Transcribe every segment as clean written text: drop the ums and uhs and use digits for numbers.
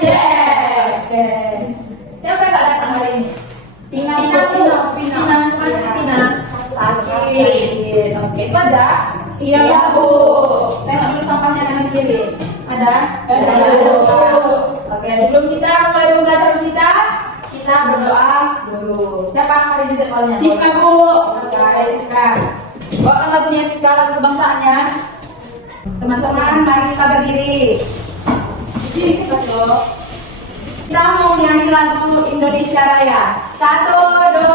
Yes. Oke. Siapa yang nggak datang hari ini? Pinang. Mana sih Pinang? Sakit. Oke, itu aja. Iya Bu. Saya nggak ambil sampahnya kanan kiri. Ada? Ada. Oke, sebelum kita mulai pembelajaran kita berdoa dulu. Siapa hari ini sekolahnya? Siska Bu. Siska. Bawakan lagunya Siska, lagu kebangsaannya. Teman-teman, mari kita berdiri. Berdiri betul. Kita mau nyanyi lagu Indonesia Raya. 1, 2,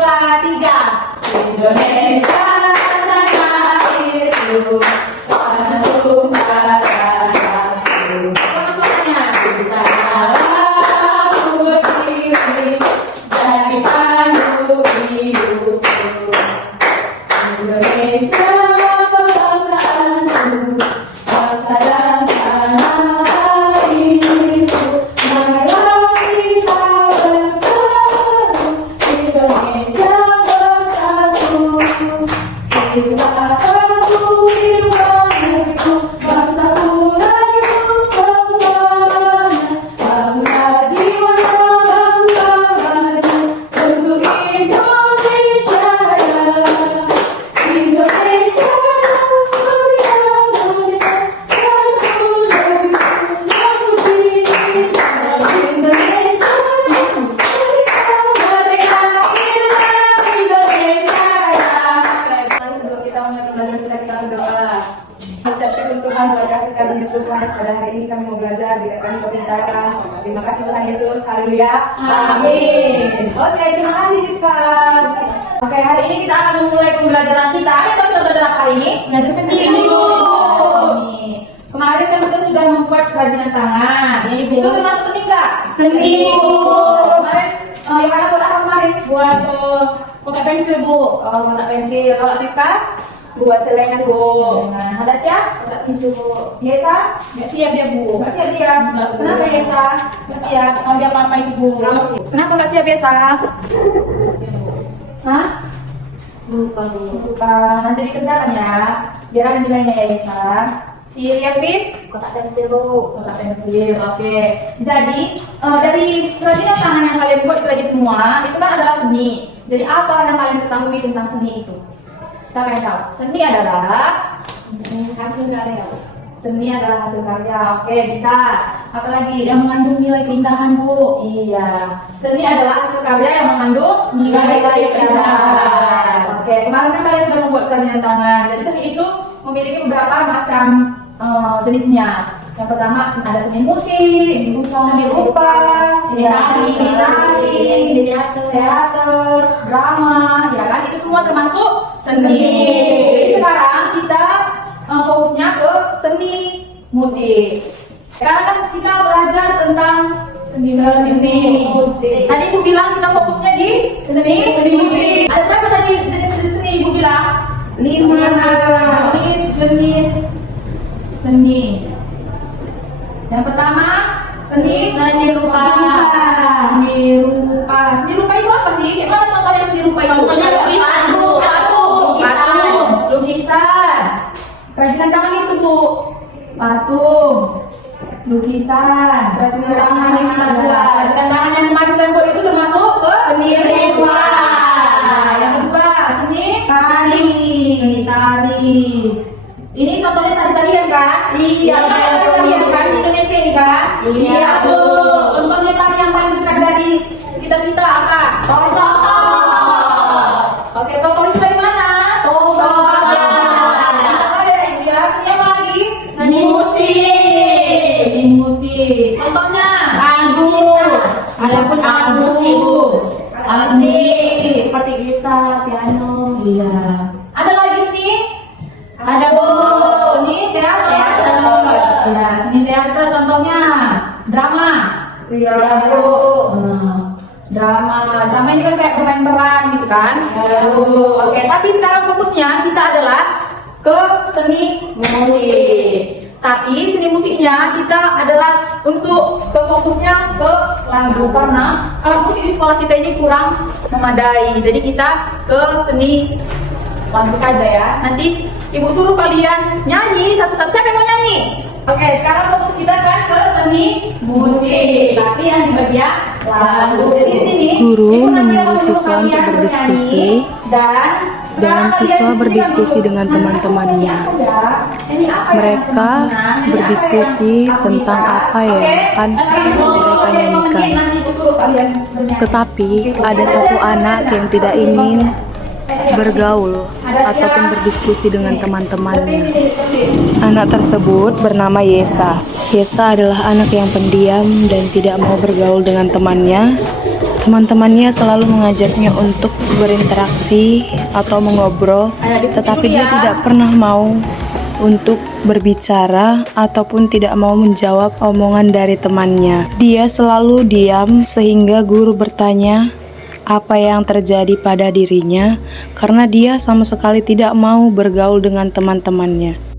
3. Indonesia tanah airku, tanahku marah satu. Apa suaranya? Bersama aku berdiri jadi pandu hidupku. Indonesia bangsaku, bangsa dan tanah airku. Marilah kita bersatu, Indonesia bersatu. Kita akui negeriku, bangsaku rakyatku semuanya. Bangga jiwanya, bangga maju untuk Indonesia Raya. Indonesia mulia mulia, tanahku negeriku yang cinta. Indonesia merdeka, Indonesia Raya. Sebelum kita mulai pembelajaran kita berdoa. Mengucapkan Tuhan, terima kasih karena Tuhan pada hari ini kami mau belajar, berikan kepintaran. Terima kasih Tuhan Yesus, haleluya, amin. Oke, terima kasih Siska. Oke, hari ini kita akan memulai pembelajaran kita. Ayo kita belajar apa hari ini? Belajar seni. Kemarin kan kita sudah membuat kerajinan tangan. Itu termasuk seni nggak? Seni. Kemarin Yohana buat apa kemarin? Buat kotak pensil Bu. Kotak pensil. Kalau Siska? Buat celengan Bu. Nah, ada siap? Kotak tisu Bu. Yesa? Nggak siap dia Bu. Nggak siap dia. Kenapa Yesa? Nggak siap. Kalau dia apa-apa itu Bu. Kenapa nggak siap Yesa? Hah? Lupa Bu. Lupa. Nanti dikerjakan ya. Biar ada nilainya ya Yesa. Si Liapit? Kotak pensil Bu. Kotak pensil. Oke. Jadi dari kerajinan tangan yang kalian buat itu tadi semua, itu kan adalah seni. Jadi apa yang kalian ketahui tentang seni itu? Siapa yang tahu? Seni adalah Hasil karya. Seni adalah hasil karya. Oke, bisa. Apalagi yang mengandung nilai keindahan, Bu. Iya. Seni adalah hasil karya yang mengandung nilai keindahan. Oke, kemarin kan kalian sudah membuat kerajinan tangan. Jadi seni itu memiliki beberapa macam jenisnya. Yang pertama ada seni musik, seni rupa, seni tari, seni teater, drama, ya kan? Itu semua termasuk seni. Jadi sekarang kita fokusnya ke seni musik. Sekarang kan kita belajar tentang seni musik. Tadi Ibu bilang kita fokusnya di seni musik. Ada berapa tadi jenis seni Ibu bilang? 5. Jenis seni. Yang pertama seni rupa. Seni rupa. Seni rupa itu apa sih? Gimana contohnya seni rupa itu? Contohnya lukisan, Bu. Patung, lukisan. Kerajinan tangan itu Bu. Patung, lukisan, Kerajinan tangan yang kita buat. kerajinan tangan yang kemarin kita buat itu termasuk ke Seni rupa. Nah, yang kedua seni Tari. tari. Ini contohnya tari-tarian kan? Iya. Tari-tarian kan di Indonesia ini kan? Iya, Bu. Contohnya tari yang paling dekat dari sekitar kita apa? Toto. Oke, Toto itu dari mana? Toba. Ada Ibu ya. Seni apa lagi? Seni musik. Seni musik. Contohnya? Lagu. Adapun alat musik, Bu. Alat musik. Seperti gitar, piano. Iya. Ada lagi seni? Ada Bu. Seni teater. Ya, seni teater contohnya drama. Iya Bu. Drama ini kan kayak bermain peran gitu kan? Oke, tapi sekarang fokusnya kita adalah ke seni musik. Tapi seni musiknya kita adalah untuk fokusnya ke lagu, karena kalau musik di sekolah kita ini kurang memadai. Jadi kita ke seni lagu saja ya. Nanti ibu suruh kalian nyanyi satu-satu. Siapa yang mau nyanyi? Oke, sekarang fokus kita kan ke seni musik. Tapi yang di bagian lagu. Jadi di sini Guru Ibu nanti menyuruh akan siswa menyuruh untuk kalian berdiskusi, bernyanyi, dan siswa berdiskusi dengan teman-temannya. Mereka berdiskusi tentang apa yang akan mereka nyanyikan. Tetapi ada satu anak yang tidak ingin bergaul ataupun berdiskusi dengan teman-temannya. Anak tersebut bernama Yesa. Yesa adalah anak yang pendiam dan tidak mau bergaul dengan temannya. Teman-temannya selalu mengajaknya untuk berinteraksi atau mengobrol, tetapi dia tidak pernah mau untuk berbicara ataupun tidak mau menjawab omongan dari temannya. Dia selalu diam sehingga guru bertanya apa yang terjadi pada dirinya karena dia sama sekali tidak mau bergaul dengan teman-temannya.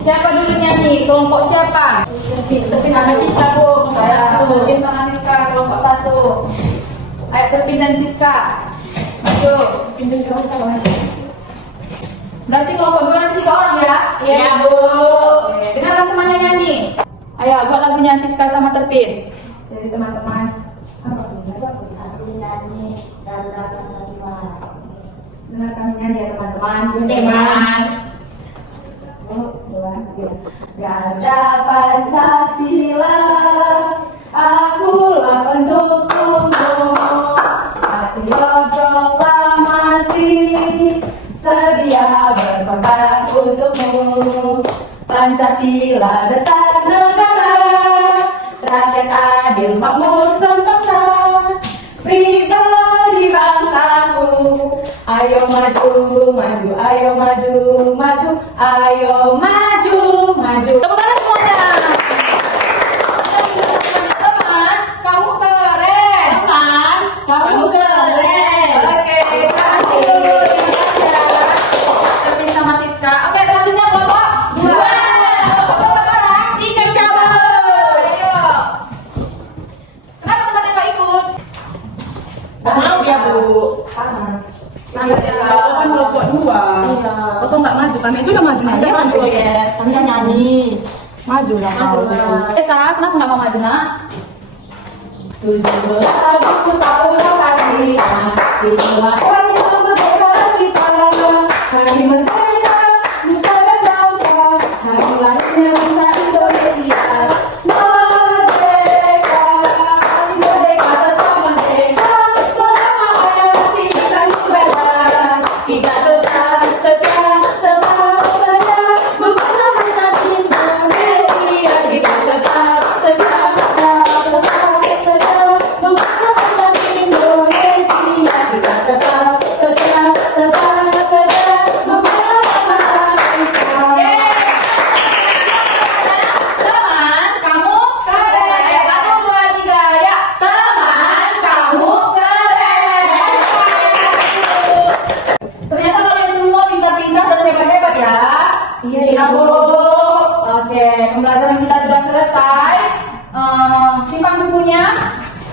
Siapa dulu nyanyi? Kelompok siapa? Terpin sama Siska, Bu. Saya Terpin sama Siska, kelompok 1. Ayo Terpin dan Siska. Maju. Terpin dan Siska. Berarti kelompok 2 nanti 3 orang ya? Iya, Bu. Oke. Dengarkan temannya nyanyi. Ayo buat lagunya Siska sama Terpin. Jadi teman-teman, apa Nyanyi Garuda Pancasila. dengarkan nyanyi ya teman-teman. Teman. Garuda Pancasila, akulah pendukungmu. Patriot proklamasi, sedia berkorban untukmu. Pancasila dasar negara, rakyat adil makmur sentosa, pribadi bangsaku. Ayo maju, maju, ayo maju, maju, ayo maju, maju. Tepuk tangan semuanya. Teman, kamu keren. Teman, Kamu keren. Oke, sekarang dulu. Terpin sama Siska. Oke, selanjutnya kelompok 2. Kelompok berapa orang? 3 cabut. Ayo. Kenapa temannya nggak ikut? Mau ya Bu? Sama. Kan kelompok 2. Iya. Kok nggak maju? Kami juga maju nanti. Maju, yes. Kami kan nyanyi. Maju lah. Esa, kenapa nggak mau maju, Nak? 17 Agustus tahun 45, itulah hari kemerdekaan kita. Hari merdeka, nusa dan bangsa, hari lahirnya bangsa Indonesia. Merdeka, merdeka tetap merdeka, selama ada masih kita berdaya. Kita tetap setia, tetap setia, mempertahankan Indonesia. Kita tetap setia, tetap setia, mempertahankan Indonesia. Kita tetap setia, tetap setia, mempertahankan kita. Teman, kamu keren. Ayo, 1, 2, 3, ya. Teman, kamu keren. Ternyata kalian semua pintar-pintar dan hebat-hebat ya. Iya, Bu. Oke, pembelajaran kita sudah selesai. Simpan bukunya.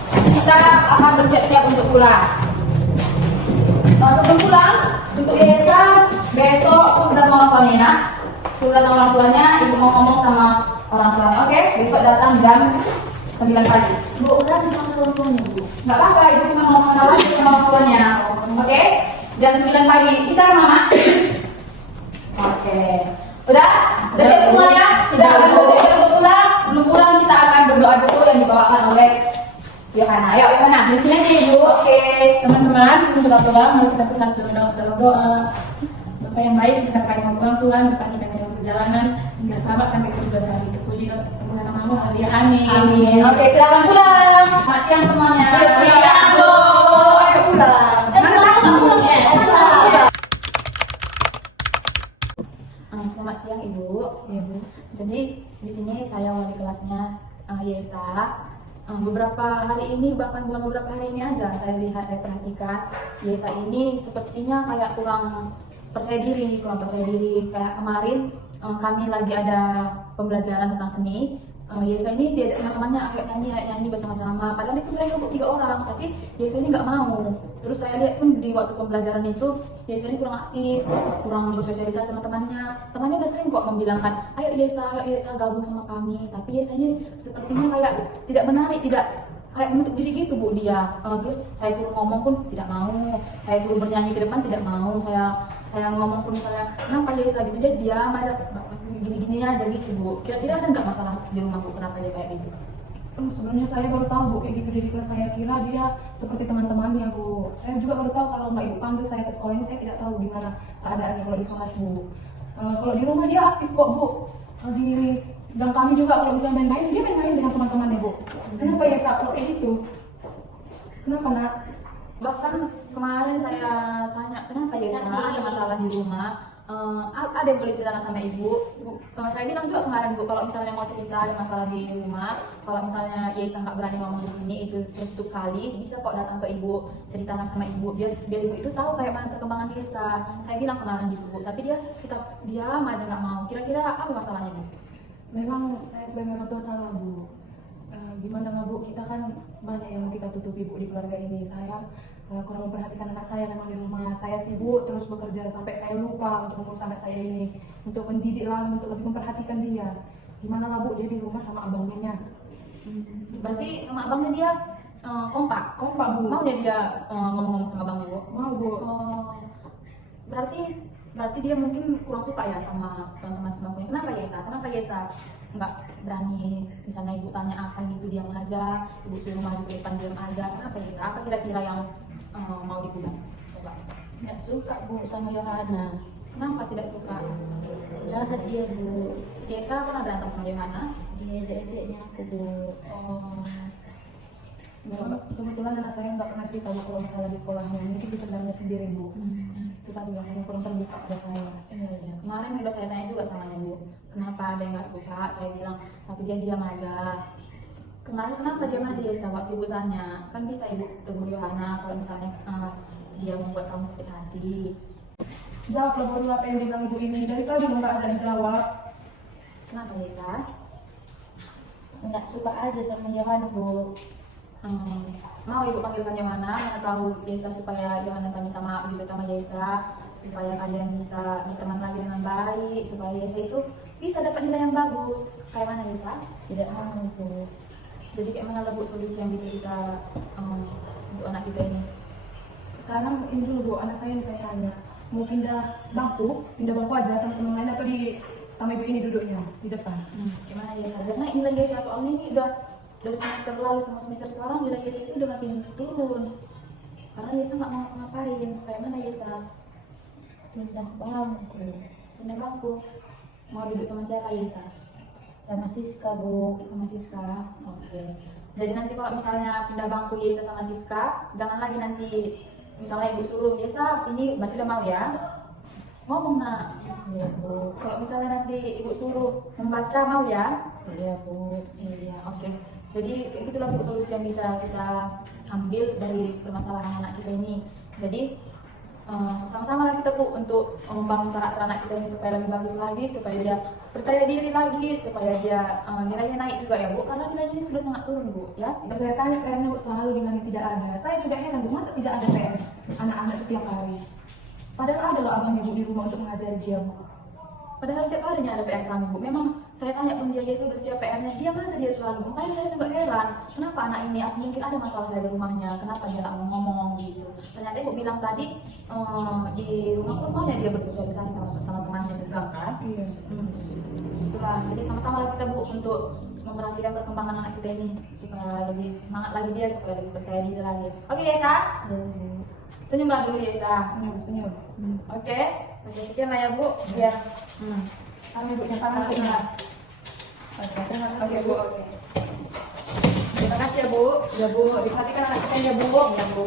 Kita akan bersiap-siap untuk pulang. Sebelum pulang, untuk Yesa, besok suruh datang orang tuanya, Nak. Suruh datang orang tuanya, ibu mau ngomong sama orang tuanya. Oke, besok datang jam 9 pagi. Bu, udah dipanggil orang tuanya, Bu. Nggak apa-apa, ibu cuma ngomong lagi sama orang tuanya. Oke, jam 9 pagi. Bisa, Mama? Oke. Udah? Udah siap semuanya? Sudah akan bersiap untuk pulang. Sebelum pulang kita akan berdoa dulu yang dibawakan oleh Yohana. Ayo, Yohana, di sini aja, Ibu. Oke. Teman-teman, sebelum kita pulang, mari kita bersatu dalam doa. Bapak yang baik, sebentar kali mau pulang Tuhan, depan kita dalam perjalanan hingga selamat sampai ke tujuan hari. Terpuji Tuhan namamu, haleluya, amin. Amin. Oke, silakan pulang. Selamat siang semuanya. Siang, Bu. Ayo pulang. Mana tahu nggak pulang ya? Selamat siang Ibu. Iya, Bu. Jadi di sini saya wali kelasnya Yesa. Beberapa hari ini, bahkan bukan beberapa hari ini aja, saya lihat, saya perhatikan Yesa ini sepertinya kayak kurang percaya diri. Kayak kemarin kami lagi ada pembelajaran tentang seni. Yesa ini diajak teman-temannya, ayo nyanyi bersama-sama. Padahal itu mereka 3 orang, tapi Yesa ini nggak mau. Terus saya lihat pun di waktu pembelajaran itu Yesa ini kurang aktif, kurang bersosialisasi sama temannya. Temannya udah sering kok membilangkan, ayo Yesa gabung sama kami. Tapi Yesa ini sepertinya kayak tidak menarik, tidak kayak menutup diri gitu Bu dia. Terus saya suruh ngomong pun tidak mau, saya suruh bernyanyi ke depan tidak mau. Saya ngomong pun misalnya, kenapa Yesa gitu, dia diam aja, gini-gini aja gitu Bu. Kira-kira ada nggak masalah di rumah Bu, kenapa dia kayak gitu? Sebenarnya saya baru tahu Bu kayak gitu dari kelas. Saya kira dia seperti teman-temannya Bu. Saya juga baru tahu kalau Mbak Ibu panggil saya ke sekolah ini, saya tidak tahu gimana keadaannya kalau di kelas Bu. Kalau di rumah dia aktif kok Bu. Di dan kami juga kalau misalnya main-main, dia main-main dengan teman-temannya Bu. Kenapa ya kalau kayak gitu? Kenapa nak? Bahkan kemarin saya tanya, kenapa Yesa ada masalah di rumah? Ada yang boleh ceritakan sama Ibu? Saya bilang juga kemarin Bu, kalau misalnya mau cerita ada masalah di rumah, kalau misalnya Yesa nggak berani ngomong di sini, itu tertutup kali, bisa kok datang ke Ibu, ceritakan sama Ibu, biar Ibu itu tahu kayak mana perkembangan Yesa. Saya bilang kemarin gitu Bu, tapi dia tetap diam aja nggak mau. Kira-kira apa masalahnya Bu? Memang saya sebagai orang tua salah Bu. Gimana nggak Bu, kita kan banyak yang kita tutupi Bu di keluarga ini. Saya kurang memperhatikan anak saya memang di rumah. Saya sibuk terus bekerja sampai saya lupa untuk mengurus anak saya ini, untuk mendidik lah, untuk lebih memperhatikan dia. Gimana lah Bu, dia di rumah sama abangnya. Berarti sama abangnya dia kompak Kompak Bu. Maunya dia ngomong-ngomong sama abangnya Bu? Mau Bu. Berarti dia mungkin kurang suka ya sama teman-teman sebagainya. Kenapa Yesa nggak berani, misalnya Ibu tanya apa gitu diam aja, Ibu suruh maju ke depan diam aja. Kenapa Yesa? Apa kira-kira yang mau diubah? Coba. Nggak suka Bu sama Yohana. Kenapa tidak suka? Jahat dia Bu. Yesa pernah berantem sama Yohana? Dia ejek-ejeknya aku Bu. Kebetulan anak saya nggak pernah cerita Bu kalau masalah di sekolahnya. Mungkin itu kendalanya sendiri Bu. Itu tadi yang kurang terbuka pada saya. Iya. Kemarin udah saya tanya juga sama Bu, kenapa ada yang nggak suka? Saya bilang, tapi dia diam aja. Kemarin kenapa diam aja Yesa? Waktu Ibu tanya, kan bisa Ibu tegur Yohana kalau misalnya dia membuat kamu sakit hati. Jawablah baru apa yang dibilang Ibu ini. Dari tadi nggak ada dijawab. Kenapa Yesa? Nggak suka aja sama Yohana Bu. Mau Ibu panggilkan Yohana, mana tahu Yesa, supaya Yohana minta maaf juga sama Yesa, supaya kalian bisa berteman lagi dengan baik, supaya Yesa itu bisa dapat nilai yang bagus. Kayak mana Yesa? Tidak mau Bu. Jadi kayak mana Bu solusi yang bisa kita untuk anak kita ini? Sekarang ini dulu Bu, anak saya yang saya tanya, mau pindah bangku aja sama teman lain atau sama Ibu ini duduknya di depan. Gimana Yesa? Karena nilai Yesa soalnya ini udah dari semester lalu sama semester sekarang, nilai Yesa itu udah makin turun. Karena Yesa nggak mau ngapain. Kayak mana Yesa? Pindah bangku. Pindah bangku. Mau duduk sama siapa Yesa? Sama Siska Bu. Sama Siska. Oke. Jadi nanti kalau misalnya pindah bangku Yesa sama Siska, jangan lagi nanti misalnya Ibu suruh Yesa, ini berarti udah mau ya? Ngomong nak. Iya Bu. Kalau misalnya nanti Ibu suruh membaca, mau ya? Iya Bu. Iya, oke. Jadi kayak gitulah Bu solusi yang bisa kita ambil dari permasalahan anak kita ini. Jadi sama-sama lah kita Bu untuk membangun karakter anak kita ini supaya lebih bagus lagi, supaya dia percaya diri lagi, supaya dia nilainya naik juga ya Bu, karena nilainya ini sudah sangat turun Bu ya. Kalau saya tanya PR-nya Bu, selalu dibilang tidak ada. Saya juga heran Bu, masa tidak ada PR anak-anak setiap hari? Padahal ada loh abangnya Bu di rumah untuk mengajari dia Bu. Padahal tiap harinya ada PR kami Bu. Memang saya tanya pun dia Yesa udah siap PR-nya, diam aja dia selalu. Makanya saya juga heran, kenapa anak ini mungkin ada masalah dari rumahnya, kenapa dia nggak mau ngomong gitu. Ternyata Ibu bilang tadi di rumah pun maunya dia bersosialisasi sama temannya juga kan. Iya. Itulah, jadi sama-sama lah kita Bu untuk memperhatikan perkembangan anak kita ini supaya lebih semangat lagi dia, supaya lebih percaya diri lagi. Oke Yesa? Senyumlah dulu Yesa. Senyum. Oke, sekian lah ya Bu, biar Kami Bu, yang tangan salam. Oke, terima kasih Oke Bu. Bu, oke. Terima kasih ya Bu. Ya Bu, diperhatikan anak kita ya Bu. Iya Bu.